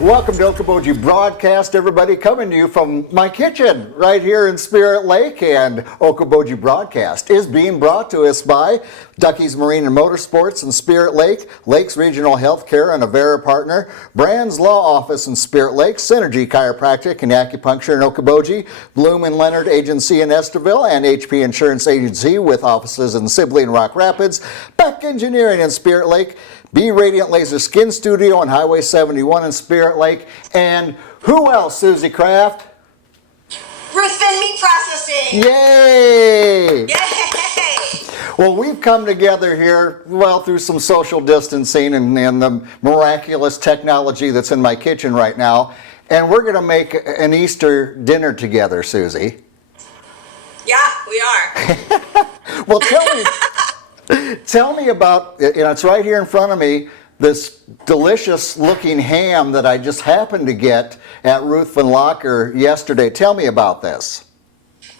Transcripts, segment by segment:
Welcome to Okoboji Broadcast, everybody, coming to you from my kitchen right here in Spirit Lake. And Okoboji Broadcast is being brought to us by Ducky's Marine and Motorsports in Spirit Lake, Lakes Regional Healthcare and Avera Partner, Brand's Law Office in Spirit Lake, Synergy Chiropractic and Acupuncture in Okoboji, Bloom and Leonard Agency in Estherville, and HP Insurance Agency with offices in Sibley and Rock Rapids, Beck Engineering in Spirit Lake, B Radiant Laser Skin Studio on Highway 71 in Spirit Lake, and who else, Suzie Kraft? Ruthven Meat Processing! Yay! Yay! Well, we've come together here, well, through some social distancing and the miraculous technology that's in my kitchen right now, and we're going to make an Easter dinner together, Suzie. Yeah, we are. Well, tell me about, it's right here in front of me, this delicious looking ham that I just happened to get at Ruthven Locker yesterday. Tell me about this.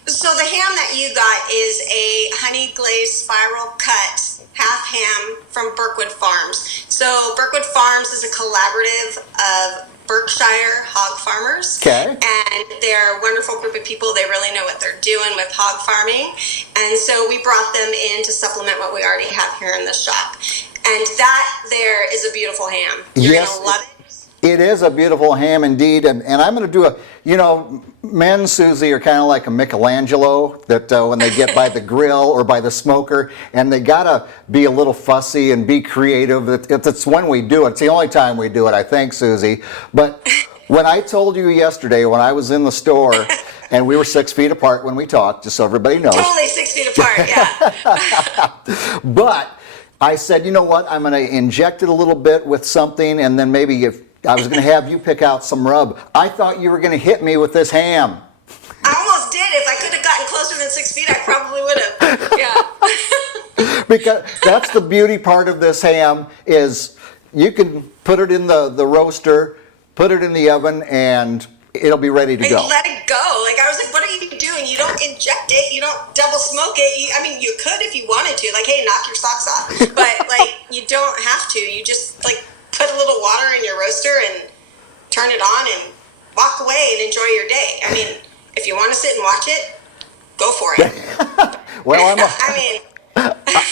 So the ham that you got is a honey glazed spiral cut half ham from Berkwood Farms. So Berkwood Farms is a collaborative of Berkshire hog farmers. Okay. And they're a wonderful group of people. They really know what they're doing with hog farming. And so we brought them in to supplement what we already have here in the shop. And that there is a beautiful ham. You're Yes, going to love it. It is a beautiful ham indeed. And I'm going to do men, Suzie, are kind of like a Michelangelo that when they get by the grill or by the smoker, and they got to be a little fussy and be creative. It's when we do it. It's the only time we do it, I think, Suzie. But when I told you yesterday when I was in the store, and we were 6 feet apart when we talked, just so everybody knows. Totally 6 feet apart, yeah. But I said, you know what, I'm going to inject it a little bit with something, and then maybe if I was going to have you pick out some rub. I thought you were going to hit me with this ham. I almost did. If I could have gotten closer than 6 feet, I probably would have. Yeah. Because that's the beauty part of this ham is you can put it in the roaster, put it in the oven, and it'll be ready to go. Let it go. Like, I was like, what are you doing? You don't inject it. You don't double smoke it. You could if you wanted to. Like, hey, knock your socks off. But, like, you don't have to. You just, like, put a little water in your roaster and turn it on and walk away and enjoy your day. I mean, if you want to sit and watch it, go for it. Well,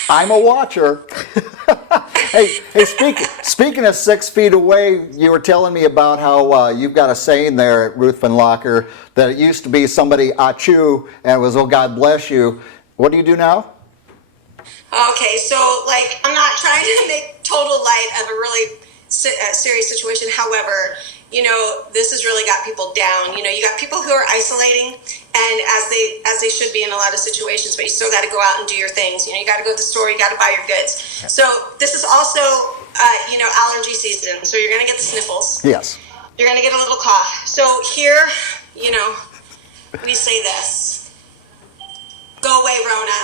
I'm a watcher. Hey, speaking of 6 feet away, you were telling me about how you've got a saying there at Ruthven Locker that it used to be somebody achoo and it was, oh, God bless you. What do you do now? Okay, so, like, I'm not trying to make total light of a really serious situation. However, this has really got people down. You got people who are isolating, and as they should be in a lot of situations, but you still got to go out and do your things. You got to go to the store, you got to buy your goods. So this is also, allergy season. So you're going to get the sniffles. Yes. You're going to get a little cough. So here, we say this. Go away, Rona.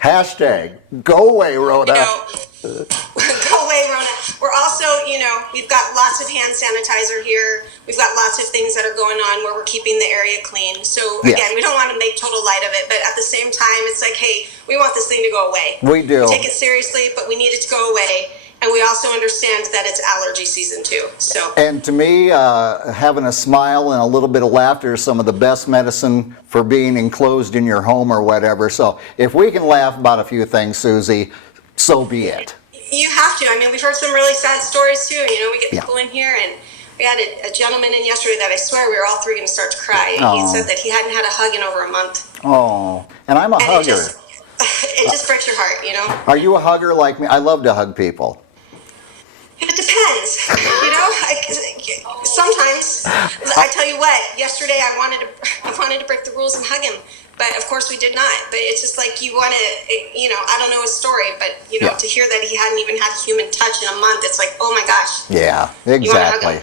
Hashtag, go away, Rona. Go away, Rona. We're also, we've got lots of hand sanitizer here. We've got lots of things that are going on where we're keeping the area clean. So, again, we don't want to make total light of it, but at the same time, it's like, hey, we want this thing to go away. We do. We take it seriously, but we need it to go away. And we also understand that it's allergy season, too. So. And to me, having a smile and a little bit of laughter is some of the best medicine for being enclosed in your home or whatever. So if we can laugh about a few things, Suzie, so be it. You have to. I mean, we've heard some really sad stories, too. We get people in here, and we had a gentleman in yesterday that I swear we were all three going to start to cry. Oh. He said that he hadn't had a hug in over a month. Oh, and I'm a hugger. It just breaks your heart, Are you a hugger like me? I love to hug people. It depends, sometimes. I tell you what, yesterday I wanted to break the rules and hug him, but of course we did not. But it's just like you want to, I don't know his story, but to hear that he hadn't even had human touch in a month, it's like, oh my gosh. Yeah, exactly.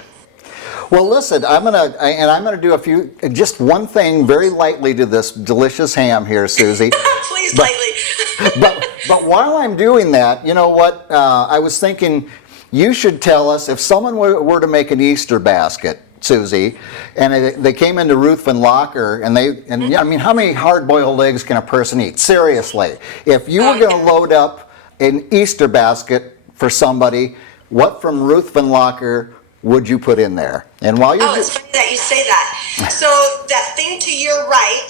Well, listen, I'm gonna do just one thing very lightly to this delicious ham here, Suzie. Please, lightly. but while I'm doing that, you know what? I was thinking. You should tell us if someone were to make an Easter basket, Suzie, and they came into Ruthven Locker, how many hard-boiled eggs can a person eat? Seriously, if you were going to load up an Easter basket for somebody, what from Ruthven Locker would you put in there? And while you're Oh, it's funny that you say that. So that thing to your right.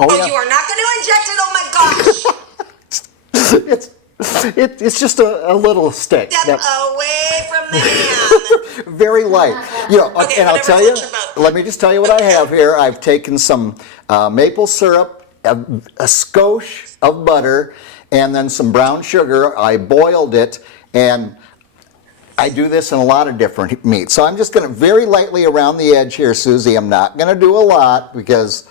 yeah. You are not going to inject it. Oh my gosh. it's just a little stick. Step away from the ham. Very light. You know, Okay, and I'll whatever tell you, floats your boat. let me just tell you what I have here. I've taken some maple syrup, a skosh of butter, and then some brown sugar. I boiled it, and I do this in a lot of different meats. So I'm just going to very lightly around the edge here, Susie. I'm not going to do a lot because,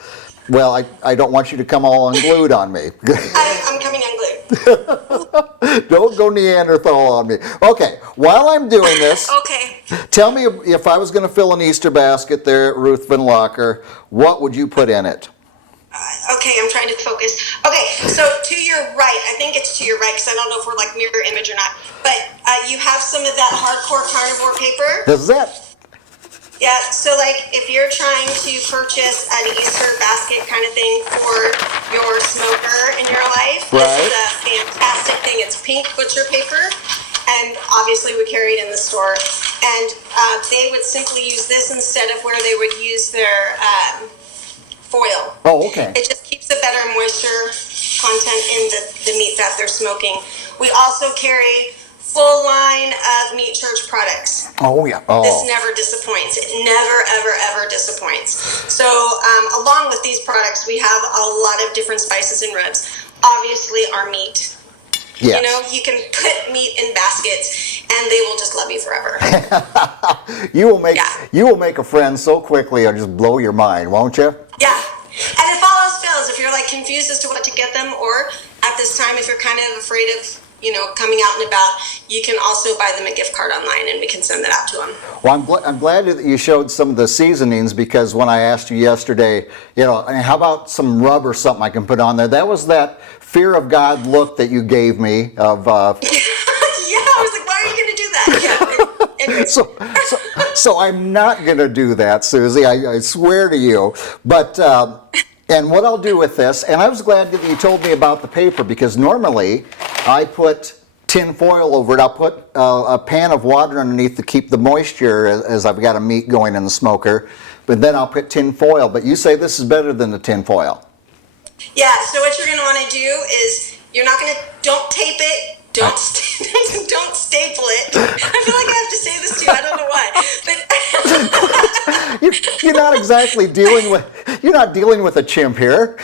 well, I don't want you to come all unglued on me. I'm coming unglued. Don't go Neanderthal on me. Okay, while I'm doing this, Okay. tell me if I was going to fill an Easter basket there at Ruthven Locker, what would you put in it? Okay, I'm trying to focus. Okay, so to your right, I think it's to your right because I don't know if we're like mirror image or not, but you have some of that hardcore carnivore paper. This is it. Yeah, so like if you're trying to purchase an Easter basket kind of thing for your smoker in your life, Right. This is a fantastic thing. It's pink butcher paper, and obviously we carry it in the store. And they would simply use this instead of where they would use their foil. Oh, okay. It just keeps a better moisture content in the meat that they're smoking. We also carry full line of meat church products. Oh, yeah. Oh. This never disappoints. It never, ever, ever disappoints. So along with these products, we have a lot of different spices and rubs. Obviously, our meat. Yes. You know, you can put meat in baskets and they will just love you forever. You will make a friend so quickly it'll just blow your mind, won't you? Yeah. And if all else fails, if you're like confused as to what to get them, or at this time, if you're kind of afraid of, coming out and about, you can also buy them a gift card online and we can send that out to them. Well, I'm glad that you showed some of the seasonings because when I asked you yesterday, how about some rub or something I can put on there? That was that fear of God look that you gave me of. Yeah, I was like, why are you going to do that? Yeah. Anyway. So I'm not going to do that, Susie. I swear to you. But and what I'll do with this, and I was glad that you told me about the paper because normally I put tin foil over it. I'll put a pan of water underneath to keep the moisture as I've got a meat going in the smoker. But then I'll put tin foil. But you say this is better than the tin foil. Yeah, so what you're going to want to do is don't tape it, don't staple it. I feel like I have to say this to you, I don't know why. But You're not exactly dealing with a chimp here.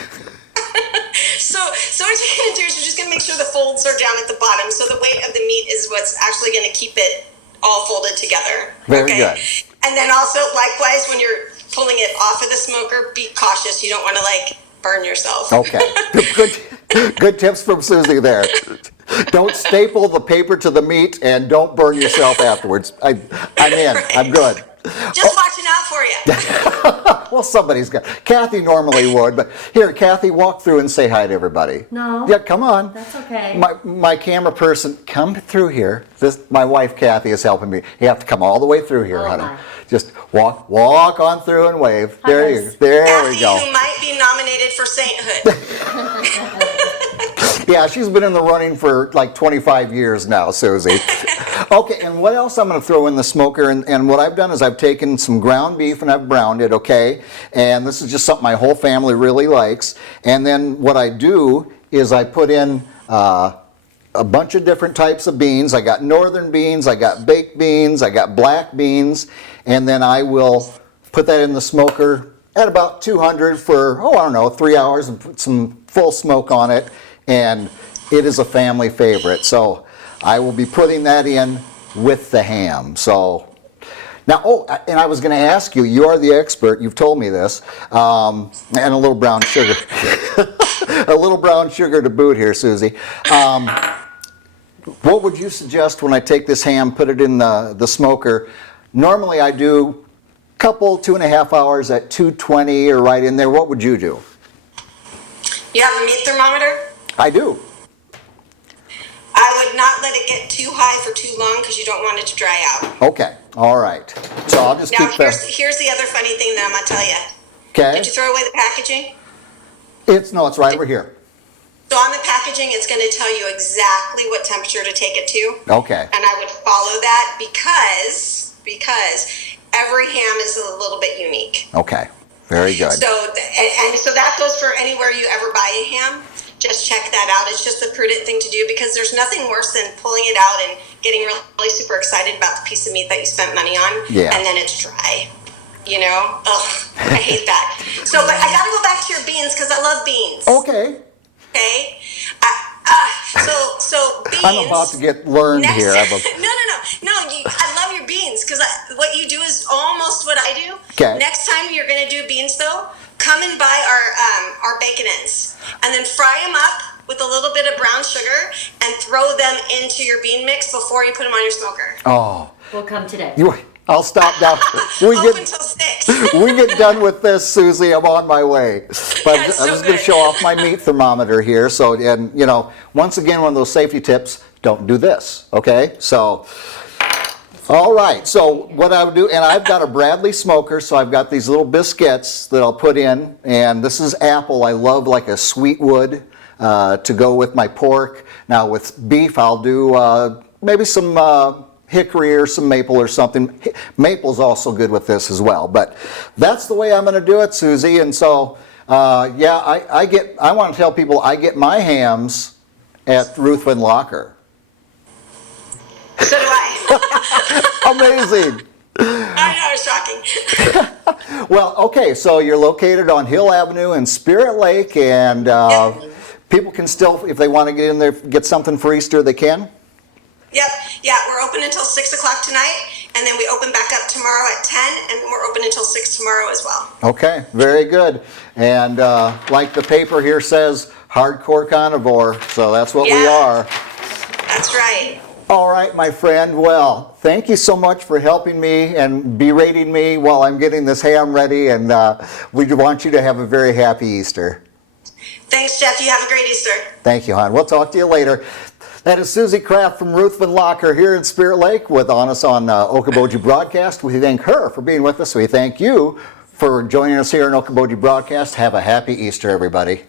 So what you're going to do is you're just going to make sure the folds are down at the bottom, so the weight of the meat is what's actually going to keep it all folded together. Very good. And then also, likewise, when you're pulling it off of the smoker, be cautious. You don't want to burn yourself. Okay. Good tips from Susie there. Don't staple the paper to the meat and don't burn yourself afterwards. I'm in. Right. I'm good. Just watching out for you. Well, somebody's got. Kathy normally would, but here, Kathy, walk through and say hi to everybody. No. Yeah, come on. That's okay. My camera person, come through here. My wife Kathy is helping me. You have to come all the way through here, Oh, honey. my. Just walk on through and wave. Hi, There guys. we Kathy, go. who might be nominated for sainthood. Yeah, she's been in the running for like 25 years now, Susie. Okay, and what else I'm going to throw in the smoker? And what I've done is I've taken some ground beef and I've browned it, okay? And this is just something my whole family really likes. And then what I do is I put in a bunch of different types of beans. I got northern beans, I got baked beans, I got black beans, and then I will put that in the smoker at about 200 for, 3 hours and put some full smoke on it. And it is a family favorite. So I will be putting that in with the ham. So now, and I was going to ask you, you are the expert, you've told me this, and a little brown sugar. A little brown sugar to boot here, Susie. What would you suggest when I take this ham, put it in the smoker? Normally I do a couple, 2.5 hours at 220 or right in there. What would you do? You have a meat thermometer? I do. I would not let it get too high for too long because you don't want it to dry out. Okay, all right. So I'll just Now, keep that. here's the other funny thing that I'm going to tell you. Okay. Did you throw away the packaging? It's right over here. So on the packaging, it's going to tell you exactly what temperature to take it to. Okay. And I would follow that because because every ham is a little bit unique. Okay, very good. So, and so that goes for anywhere you ever buy a ham. Just check that out. It's just the prudent thing to do, because there's nothing worse than pulling it out and getting really super excited about the piece of meat that you spent money on, and then it's dry. You know? Ugh, I hate that. So, but I got to go back to your beans, because I love beans. Okay. Okay? So beans. I'm about to get learned here. No, I love your beans, because what you do is almost what I do. Okay. Next time you're going to do beans, though, come and buy our bacon ends, and then fry them up with a little bit of brown sugar and throw them into your bean mix before you put them on your smoker. Oh. We'll come today. I'll stop now. Open till 6. We get done with this, Susie. I'm on my way. But Yeah, it's I'm so just going to good. show off my meat thermometer here. So, and you know, once again, one of those safety tips: don't do this. Okay. So, all right. So what I would do, and I've got a Bradley smoker, so I've got these little biscuits that I'll put in, and this is apple. I love like a sweet wood to go with my pork. Now with beef, I'll do maybe some. Hickory or some maple or something. Maple's also good with this as well. But that's the way I'm going to do it, Susie. And so, I want to tell people I get my hams at Ruthven Locker. So do I. Amazing. I know, it's shocking. Well, okay, so you're located on Hill Avenue in Spirit Lake, and people can still, if they want to get in there, get something for Easter, they can? Yep. Yeah, we're open until 6 o'clock tonight, and then we open back up tomorrow at 10, and we're open until 6 tomorrow as well. Okay, very good. And like the paper here says, hardcore carnivore, so that's what we are. That's right. All right, my friend. Well, thank you so much for helping me and berating me while I'm getting this ham ready, and we want you to have a very happy Easter. Thanks, Jeff. You have a great Easter. Thank you, hon. We'll talk to you later. That is Suzie Kraft from Ruthven Locker here in Spirit Lake on us on Okoboji Broadcast. We thank her for being with us. We thank you for joining us here on Okoboji Broadcast. Have a happy Easter, everybody.